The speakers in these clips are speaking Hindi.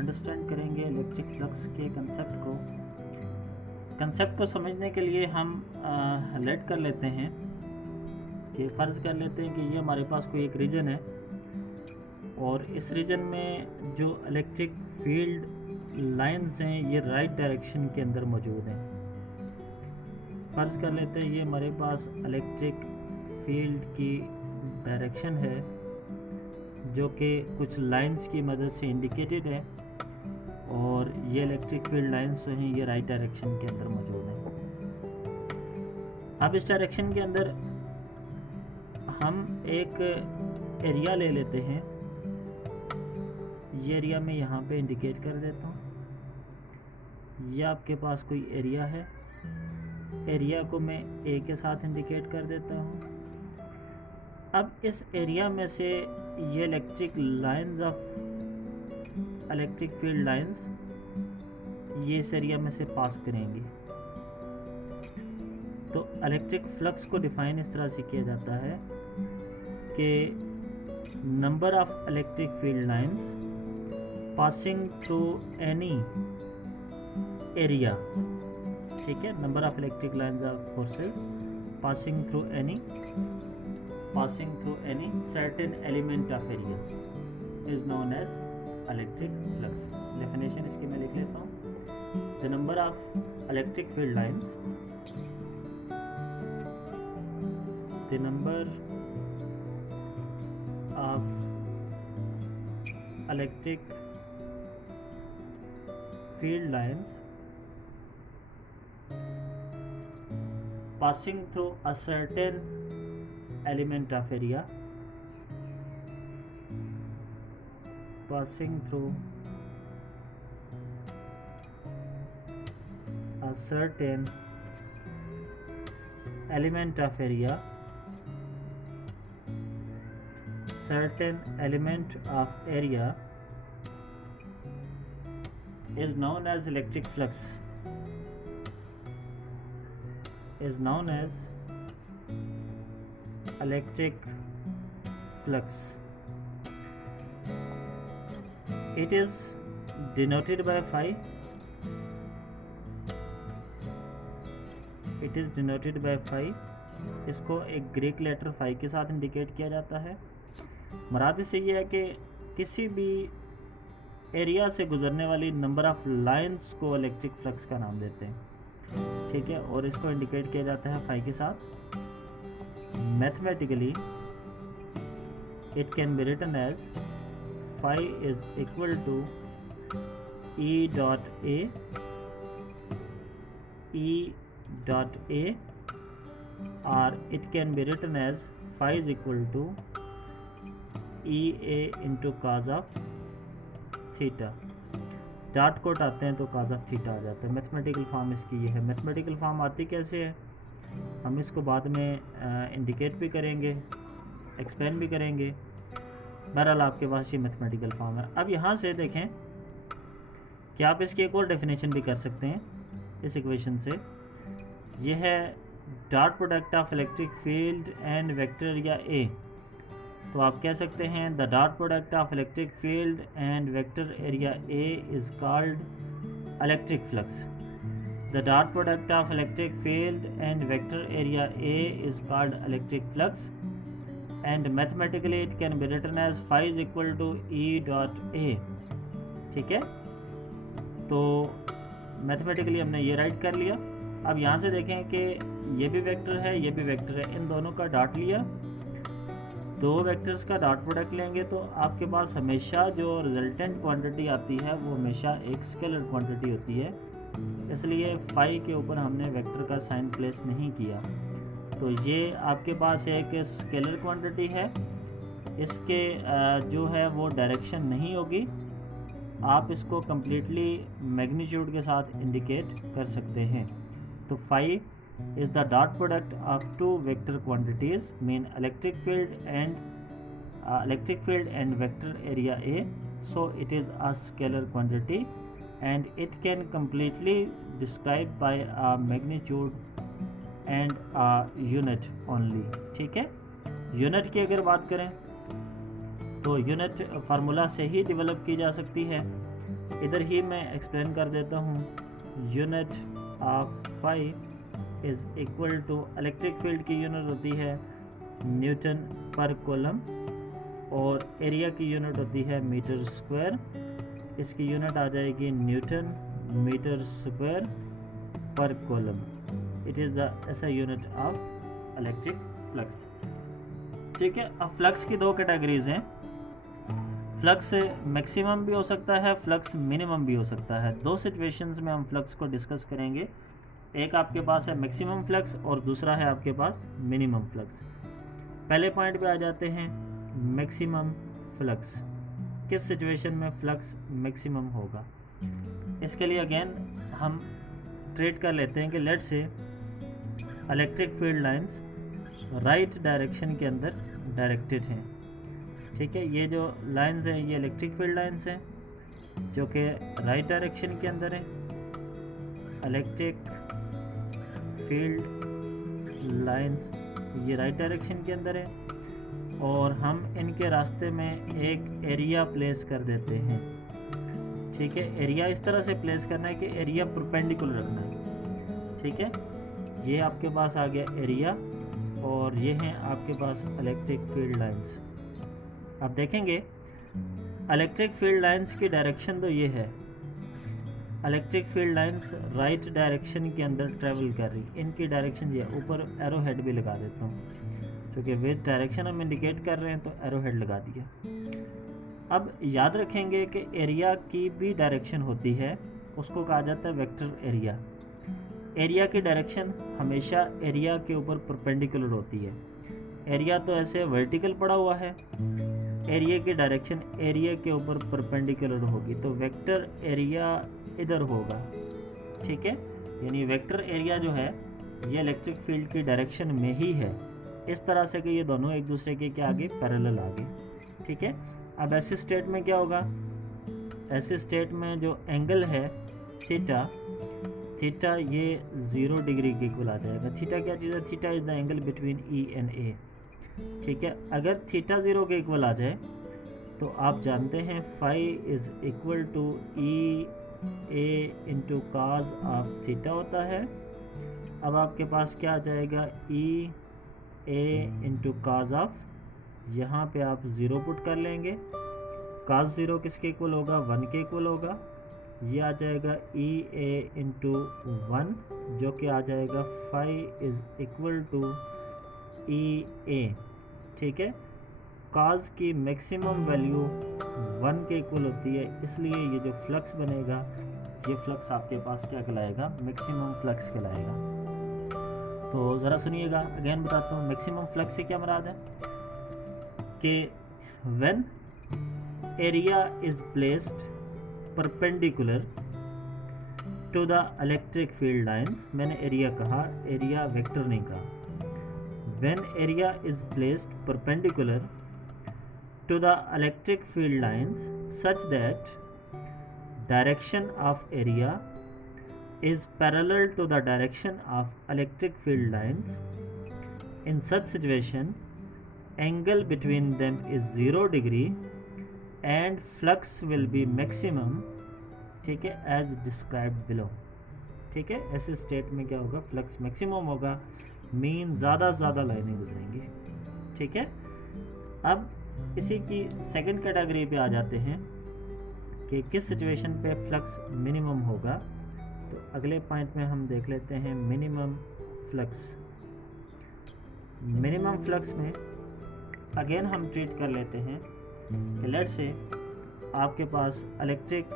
अंडरस्टैंड करेंगे इलेक्ट्रिक फ्लक्स के कंसेप्ट को समझने के लिए हम लेट कर लेते हैं कि फ़र्ज़ कर लेते हैं कि ये हमारे पास कोई एक रीजन है और इस रीजन में जो इलेक्ट्रिक फील्ड लाइंस हैं ये राइट डायरेक्शन के अंदर मौजूद हैं। फ़र्ज़ कर लेते हैं ये हमारे पास इलेक्ट्रिक फील्ड की डायरेक्शन है जो कि कुछ लाइंस की मदद से इंडिकेटेड है और ये इलेक्ट्रिक फील्ड लाइंस जो हैं ये राइट डायरेक्शन के अंदर मौजूद हैं। अब इस डायरेक्शन के अंदर हम एक एरिया ले लेते हैं। ये एरिया मैं यहाँ पे इंडिकेट कर देता हूँ। ये आपके पास कोई एरिया है, एरिया को मैं ए के साथ इंडिकेट कर देता हूँ। अब इस एरिया में से ये इलेक्ट्रिक फील्ड लाइंस ये इस एरिया में से पास करेंगी। तो इलेक्ट्रिक फ्लक्स को डिफाइन इस तरह से किया जाता है कि number of electric field lines passing through any area, ठीक है, number of electric lines of forces passing through any certain element of area is known as electric flux. Definition इसकी मैं लिख लेता हूँ। The number of electric field lines, the number of electric field lines passing through a certain element of area, passing through a certain element of area, is known as electric flux, electric flux. It is denoted by phi. इसको एक ग्रीक लेटर फाई के साथ इंडिकेट किया जाता है। मुराद इससे ये है कि किसी भी एरिया से गुजरने वाली नंबर ऑफ लाइंस को इलेक्ट्रिक फ्लक्स का नाम देते हैं, ठीक है, और इसको इंडिकेट किया जाता है फाई के साथ। Mathematically, it can be written as phi is equal to E dot A, or it can be written as phi is equal to EA into cos of theta. Dot को हटाते हैं तो cos of theta आ जाता है। मैथमेटिकल फॉर्म इसकी ये है। मैथमेटिकल फॉर्म आती कैसे है हम इसको बाद में इंडिकेट भी करेंगे, एक्सप्लेन भी करेंगे। बहरहाल आपके पास ये मैथमेटिकल फॉर्म है। अब यहाँ से देखें कि आप इसकी एक और डेफिनेशन भी कर सकते हैं इस इक्वेशन से। ये है dot product of electric field and vector area ए। तो आप कह सकते हैं the dot product of electric field and vector area A is called electric flux. The dot product of electric field and vector area A is called electric flux, and mathematically it can be written as phi is equal to E dot A, ठीक है। तो मैथमेटिकली हमने ये राइट कर लिया। अब यहाँ से देखें कि ये भी वेक्टर है, ये भी वेक्टर है, इन दोनों का डॉट लिया, दो वेक्टर्स का डॉट प्रोडक्ट लेंगे तो आपके पास हमेशा जो रिजल्टेंट क्वांटिटी आती है वो हमेशा एक स्केलर क्वांटिटी होती है। इसलिए फाई के ऊपर हमने वेक्टर का साइन प्लेस नहीं किया। तो ये आपके पास एक स्केलर क्वांटिटी है, इसके जो है वो डायरेक्शन नहीं होगी। आप इसको कम्प्लीटली मैग्नीट्यूड के साथ इंडिकेट कर सकते हैं। तो phi is the dot product of two vector quantities mean electric field and vector area A, so it is a scalar quantity and it can completely described by a magnitude and a unit only, ठीक है। यूनिट की अगर बात करें तो यूनिट फार्मूला से ही डेवलप की जा सकती है। इधर ही मैं एक्सप्लेन कर देता हूँ। Unit of phi is equal to, electric field की यूनिट होती है न्यूटन पर कूलम और एरिया की यूनिट होती है मीटर स्क्वायर। इसकी यूनिट आ जाएगी न्यूटन मीटर स्क्वायर पर coulomb. It is the SI unit of electric flux. ठीक है, अब फ्लक्स की दो कैटेगरीज हैं। फ्लक्स मैक्सिमम भी हो सकता है, फ्लक्स मिनिमम भी हो सकता है। दो सिचुएशंस में हम फ्लक्स को डिस्कस करेंगे। एक आपके पास है मैक्सिमम फ्लक्स और दूसरा है आपके पास मिनिमम फ्लक्स। पहले पॉइंट पे आ जाते हैं, मैक्सिमम फ्लक्स। किस सिचुएशन में फ्लक्स मैक्सिमम होगा? इसके लिए अगेन हम ट्रीट कर लेते हैं कि लेट से electric field lines right direction के अंदर डायरेक्टेड हैं। ठीक है, ये जो लाइंस हैं ये इलेक्ट्रिक फील्ड लाइंस हैं जो कि राइट डायरेक्शन के अंदर हैं। इलेक्ट्रिक फील्ड लाइंस ये राइट डायरेक्शन के अंदर है और हम इनके रास्ते में एक एरिया प्लेस कर देते हैं। ठीक है, एरिया इस तरह से प्लेस करना है कि एरिया परपेंडिकुलर रखना है। ठीक है, ये आपके पास आ गया एरिया और ये हैं आपके पास इलेक्ट्रिक फील्ड लाइंस। आप देखेंगे इलेक्ट्रिक फील्ड लाइंस की डायरेक्शन तो ये है, electric field lines right direction के अंदर ट्रेवल कर रही। इनकी डायरेक्शन ये, ऊपर एरो हेड भी लगा देता हूँ क्योंकि विद डायरेक्शन हम इंडिकेट कर रहे हैं तो एरो हेड लगा दिया। अब याद रखेंगे कि एरिया की भी डायरेक्शन होती है, उसको कहा जाता है वेक्टर एरिया। एरिया की डायरेक्शन हमेशा एरिया के ऊपर परपेंडिकुलर होती है। एरिया तो ऐसे वर्टिकल पड़ा हुआ है, एरिया की डायरेक्शन एरिया के ऊपर परपेंडिकुलर होगी, तो वेक्टर एरिया इधर होगा। ठीक है, यानी वेक्टर एरिया जो है ये इलेक्ट्रिक फील्ड की डायरेक्शन में ही है, इस तरह से कि ये दोनों एक दूसरे के क्या आगे पैरेलल आगे। ठीक है, अब ऐसे स्टेट में क्या होगा? ऐसे स्टेट में जो एंगल है थीटा, थीटा ये 0 डिग्री के इक्वल आ जाएगा। थीटा क्या चीज़ है? Theta is the angle between E and A. ठीक है, अगर थीटा 0 के इक्वल आ जाए तो आप जानते हैं phi is equal to E A into cos of theta होता है। अब आपके पास क्या आ जाएगा? ई ए इंटू काज ऑफ, यहाँ पे आप 0 पुट कर लेंगे। काज 0 किसके इक्वल होगा? 1 के इक्वल होगा। ये आ जाएगा ई ए इंटू 1 जो कि आ जाएगा phi is equal to E ए। ठीक है, काज की मैक्सिमम वैल्यू 1 के इक्वल होती है, इसलिए ये जो फ्लक्स बनेगा ये फ्लक्स आपके पास क्या कहलाएगा? मैक्सिमम फ्लक्स कहलाएगा। तो ज़रा सुनिएगा, अगेन बताता हूँ। मैक्सिमम फ्लक्स से क्या मुराद है कि when area is placed perpendicular to the electric field lines, मैंने एरिया कहा, एरिया वेक्टर नहीं कहा। When area is placed perpendicular to the electric field lines such that direction of area is parallel to the direction of electric field lines, in such situation angle between them is 0 degree and flux will be maximum, ठीक है, as described below। ठीक है, ऐसे स्टेट में क्या होगा? फ्लक्स मैक्सिमम होगा, मीन ज़्यादा से ज़्यादा लाइनें गुजरेंगी। ठीक है, अब इसी की सेकंड कैटेगरी पे आ जाते हैं कि किस सिचुएशन पे फ्लक्स मिनिमम होगा। तो अगले पॉइंट में हम देख लेते हैं मिनिमम फ्लक्स। मिनिमम फ्लक्स में अगेन हम ट्रीट कर लेते हैं कि लेट से आपके पास electric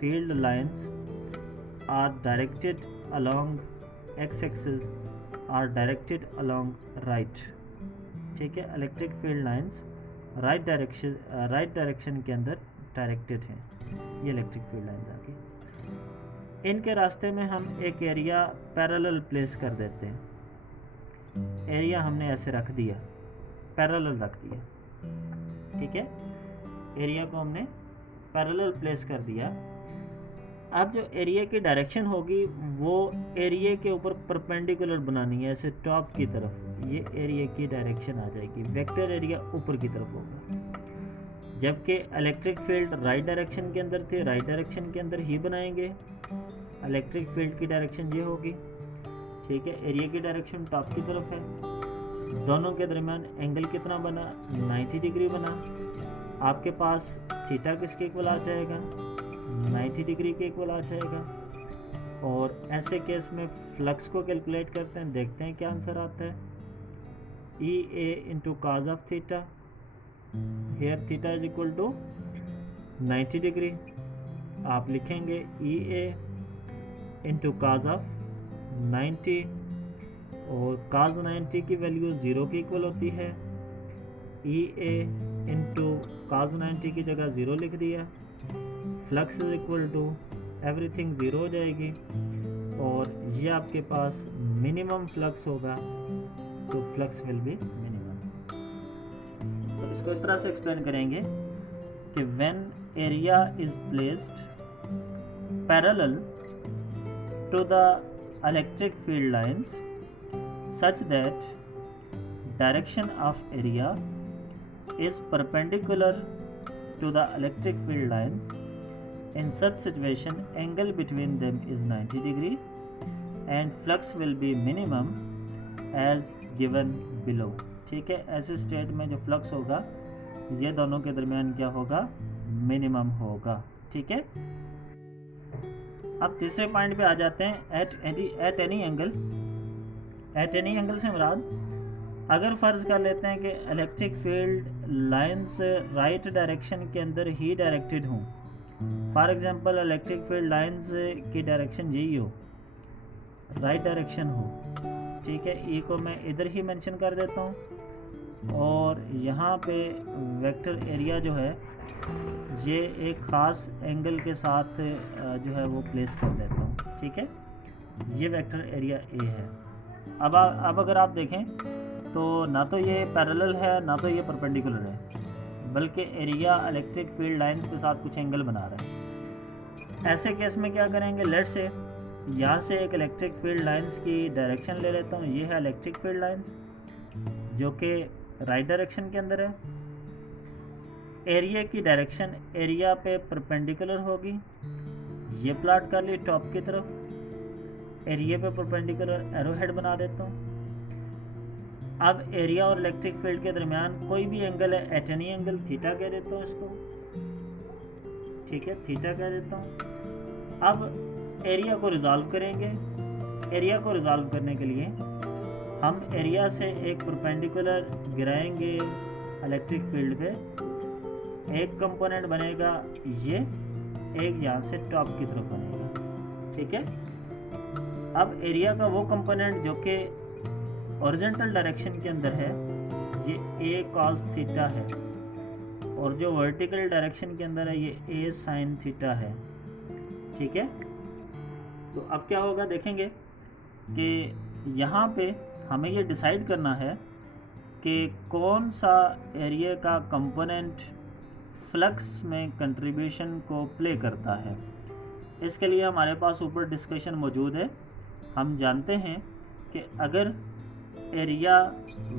field lines are directed along X axis are directed along right. ठीक है, electric field lines right direction के अंदर डायरेक्टेड हैं। ये इलेक्ट्रिक फील्ड लाइंस आ गई। इनके रास्ते में हम एक एरिया पैरेलल प्लेस कर देते हैं। एरिया हमने ऐसे रख दिया, पैरेलल रख दिया। ठीक है, एरिया को हमने पैरेलल प्लेस कर दिया। अब जो एरिया की डायरेक्शन होगी वो एरिया के ऊपर परपेंडिकुलर बनानी है, ऐसे टॉप की तरफ। ये एरिया की डायरेक्शन आ जाएगी, वेक्टर एरिया ऊपर की तरफ होगा। जबकि इलेक्ट्रिक फील्ड राइट डायरेक्शन के अंदर थे, राइट डायरेक्शन के अंदर ही बनाएंगे। इलेक्ट्रिक फील्ड की डायरेक्शन ये होगी, ठीक है। एरिया की डायरेक्शन टॉप की तरफ है। दोनों के दरमियान एंगल कितना बना, 90 डिग्री बना। आपके पास थीटा किसके इक्वल आ जाएगा, 90 डिग्री के इक्वल आ जाएगा। और ऐसे केस में फ्लक्स को कैलकुलेट करते हैं, देखते हैं क्या आंसर आता है। E A into cos of theta, here theta is equal to 90 degree. आप लिखेंगे ई ए इंटू काज ऑफ 90, और काज 90 की वैल्यू 0 के इक्वल होती है। ई ए इंटू काज 90 की जगह 0 लिख दिया। Flux is equal to everything 0 हो जाएगी, और ये आपके पास मिनिमम फ्लक्स होगा, तो फ्लक्स विल बी मिनिमम। तो इसको इस तरह से एक्सप्लेन करेंगे कि when area is placed parallel to the electric field lines such that direction of area is perpendicular to the electric field lines. In such situation, angle between them is 90 degree and flux will be minimum as given below. ठीक है, ऐसे स्टेट में जो फ्लक्स होगा ये दोनों के दरमियान क्या होगा, मिनिमम होगा। ठीक है, अब तीसरे पॉइंट पे आ जाते हैं। At any angle, at any angle से मुराद, अगर फ़र्ज़ कर लेते हैं कि electric field lines right direction के अंदर ही डायरेक्टेड हों। For example electric field lines की डायरेक्शन यही हो, राइट डायरेक्शन हो, ठीक है। ई को मैं इधर ही मेंशन कर देता हूँ, और यहाँ पे वेक्टर एरिया जो है ये एक ख़ास एंगल के साथ जो है वो प्लेस कर देता हूँ। ठीक है, ये वेक्टर एरिया ए है। अब अगर आप देखें तो ना तो ये पैरेलल है ना तो ये परपेंडिकुलर है, बल्कि एरिया इलेक्ट्रिक फील्ड लाइंस के साथ कुछ एंगल बना रहा है। ऐसे केस में क्या करेंगे, लेट से यहाँ से एक इलेक्ट्रिक फील्ड लाइंस की डायरेक्शन ले लेता हूँ। ये है इलेक्ट्रिक फील्ड लाइंस जो कि राइट डायरेक्शन के अंदर है। एरिया की डायरेक्शन एरिया पे परपेंडिकुलर होगी, ये प्लॉट कर ली टॉप की तरफ। एरिया पे परपेंडिकुलर एरो हेड बना देता हूँ। अब एरिया और इलेक्ट्रिक फील्ड के दरमियान कोई भी एंगल है, एट एनी एंगल, थीटा कह देता हूँ इसको। ठीक है, थीटा कह देता हूँ। अब एरिया को रिजॉल्व करेंगे। एरिया को रिजॉल्व करने के लिए हम एरिया से एक परपेंडिकुलर गिराएंगे इलेक्ट्रिक फील्ड पे। एक कंपोनेंट बनेगा ये, एक यहाँ से टॉप की तरफ बनेगा। ठीक है, अब एरिया का वो कंपोनेंट जो कि हॉरिजॉन्टल डायरेक्शन के अंदर है, ये ए कॉस थीटा है, और जो वर्टिकल डायरेक्शन के अंदर है ये ए साइन थीटा है। ठीक है, तो अब क्या होगा देखेंगे कि यहाँ पे हमें ये डिसाइड करना है कि कौन सा एरिया का कंपोनेंट फ्लक्स में कंट्रीब्यूशन को प्ले करता है। इसके लिए हमारे पास ऊपर डिस्कशन मौजूद है। हम जानते हैं कि अगर एरिया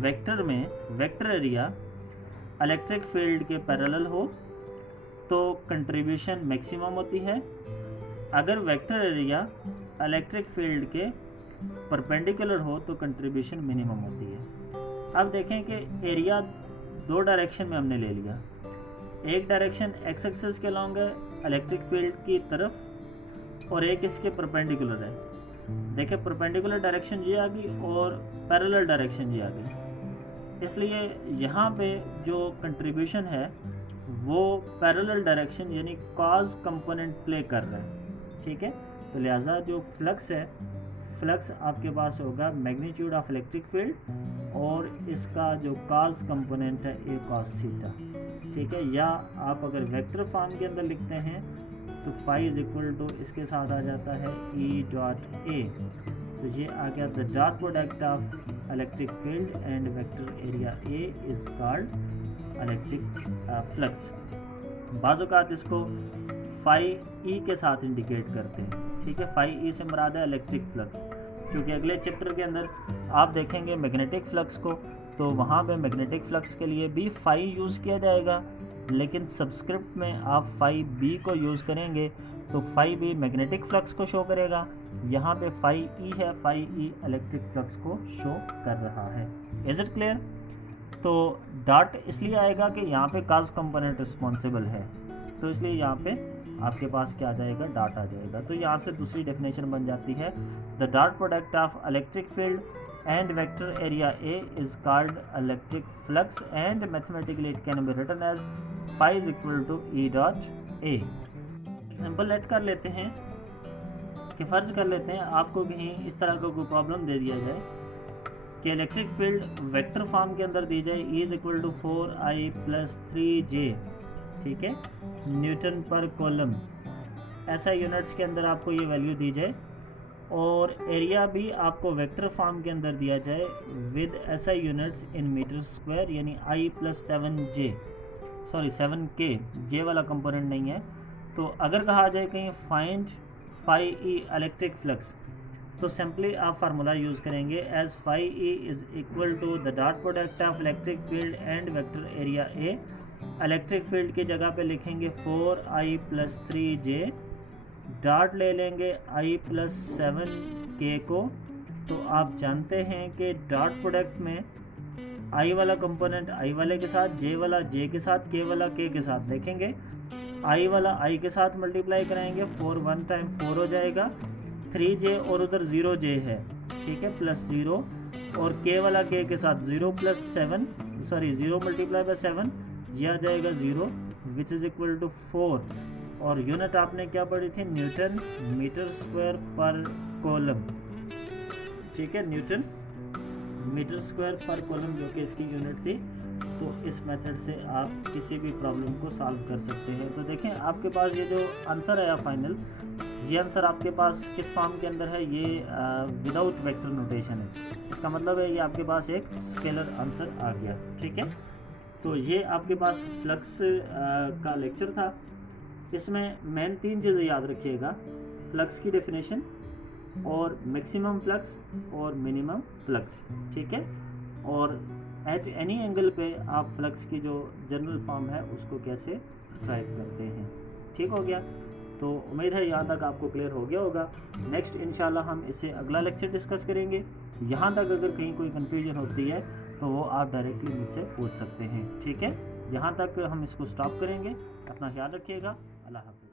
वेक्टर में, वेक्टर एरिया इलेक्ट्रिक फील्ड के पैरेलल हो तो कंट्रीब्यूशन मैक्सिमम होती है। अगर वेक्टर एरिया इलेक्ट्रिक फील्ड के परपेंडिकुलर हो तो कंट्रीब्यूशन मिनिमम होती है। अब देखें कि एरिया दो डायरेक्शन में हमने ले लिया। एक डायरेक्शन एक्स एक्सिस के लॉन्ग है इलेक्ट्रिक फील्ड की तरफ, और एक इसके परपेंडिकुलर है। देखिए परपेंडिकुलर डायरेक्शन ये आ गई और पैरेलल डायरेक्शन ये आ गई, इसलिए यहाँ पे जो कंट्रीब्यूशन है वो पैरेलल डायरेक्शन यानी कॉज कंपोनेंट प्ले कर रहा है। ठीक है, तो लिहाजा जो फ्लक्स है, फ्लक्स आपके पास होगा मैग्नीट्यूड ऑफ इलेक्ट्रिक फील्ड, और इसका जो कॉज कंपोनेंट है ए कॉस थीटा। ठीक है, या आप अगर वेक्टर फॉर्म के अंदर लिखते हैं तो फाई इज इक्वल टू इसके साथ आ जाता है ई डॉट ए। तो ये आ गया the dot product of electric field and vector area A is called electric flux. बाज़ औक़ात इसको फाई ई के साथ इंडिकेट करते हैं। ठीक है, फाई ई से मुराद है इलेक्ट्रिक फ्लक्स, क्योंकि अगले चैप्टर के अंदर आप देखेंगे मैग्नेटिक फ्लक्स को, तो वहाँ पे मैग्नेटिक फ्लक्स के लिए भी फाई यूज़ किया जाएगा, लेकिन सब्सक्रिप्ट में आप फाई बी को यूज़ करेंगे तो फाई बी मैग्नेटिक फ्लक्स को शो करेगा, यहाँ पे फाई ई है, फाई ई इलेक्ट्रिक फ्लक्स को शो कर रहा है। Is it clear? तो डॉट इसलिए आएगा कि यहाँ पे काज कंपोनेंट रिस्पॉन्सिबल है, तो इसलिए यहाँ पे आपके पास क्या आ जाएगा, डॉट आ जाएगा। तो यहाँ से दूसरी डेफिनेशन बन जाती है, the dot product of electric field and vector area A is called electric flux and mathematically it can be written as phi is equal to E dot A. Example लेट कर लेते हैं कि फ़र्ज कर लेते हैं आपको कहीं इस तरह का कोई प्रॉब्लम दे दिया जाए कि इलेक्ट्रिक फील्ड वेक्टर फॉर्म के अंदर दी जाए, E is equal to 4I + 3J, ठीक है, न्यूटन पर कॉलम, ऐसा यूनिट्स के अंदर आपको ये वैल्यू दी जाए और एरिया भी आपको वेक्टर फॉर्म के अंदर दिया जाए विद ऐसा यूनिट्स इन मीटर स्क्वायर, यानी I + 7J, sorry 7K, J वाला कंपोनेंट नहीं है। तो अगर कहा जाए कहीं find phi E electric flux, तो सिंपली आप फार्मूला यूज़ करेंगे as phi E is equal to the dot product of electric field and vector area A. Electric field की जगह पे लिखेंगे 4I + 3J, डॉट ले लेंगे I + 7K को। तो आप जानते हैं कि डॉट प्रोडक्ट में I वाला कंपोनेंट I वाले के साथ, J वाला J के साथ, K वाला K के साथ देखेंगे। I वाला I के साथ मल्टीप्लाई कराएंगे, 4 1 टाइम 4 हो जाएगा, 3J और उधर 0J है, ठीक है, +0, और K वाला K के साथ 0 + 7, सॉरी 0 × 7, यह आ जाएगा 0 विच इज़ इक्वल टू 4। और यूनिट आपने क्या पढ़ी थी, न्यूटन मीटर स्क्वायर पर कॉलम, ठीक है, न्यूटन मीटर स्क्वायर पर कॉलम जो कि इसकी यूनिट थी। तो इस मेथड से आप किसी भी प्रॉब्लम को सॉल्व कर सकते हैं। तो देखें आपके पास ये जो आंसर आया फाइनल, ये आंसर आपके पास किस फॉर्म के अंदर है, ये विदाउट वेक्टर नोटेशन है। इसका मतलब है ये आपके पास एक स्केलर आंसर आ गया, ठीक है। तो ये आपके पास फ्लक्स का लेक्चर था। इसमें मेन 3 चीज़ें याद रखिएगा, फ्लक्स की डेफिनेशन और मैक्सिमम फ्लक्स और मिनिमम फ्लक्स, ठीक है, और एट एनी एंगल पे आप फ्लक्स की जो जनरल फॉर्म है उसको कैसे ड्राइव करते हैं। ठीक हो गया? तो उम्मीद है यहाँ तक आपको क्लियर हो गया होगा। नेक्स्ट इंशाल्लाह हम इसे अगला लेक्चर डिस्कस करेंगे। यहाँ तक अगर कहीं कोई कन्फ्यूजन होती है तो वो आप डायरेक्टली मुझसे पूछ सकते हैं, ठीक है। यहाँ तक हम इसको स्टॉप करेंगे। अपना ख्याल रखिएगा। अल्लाह हाफ़िज़।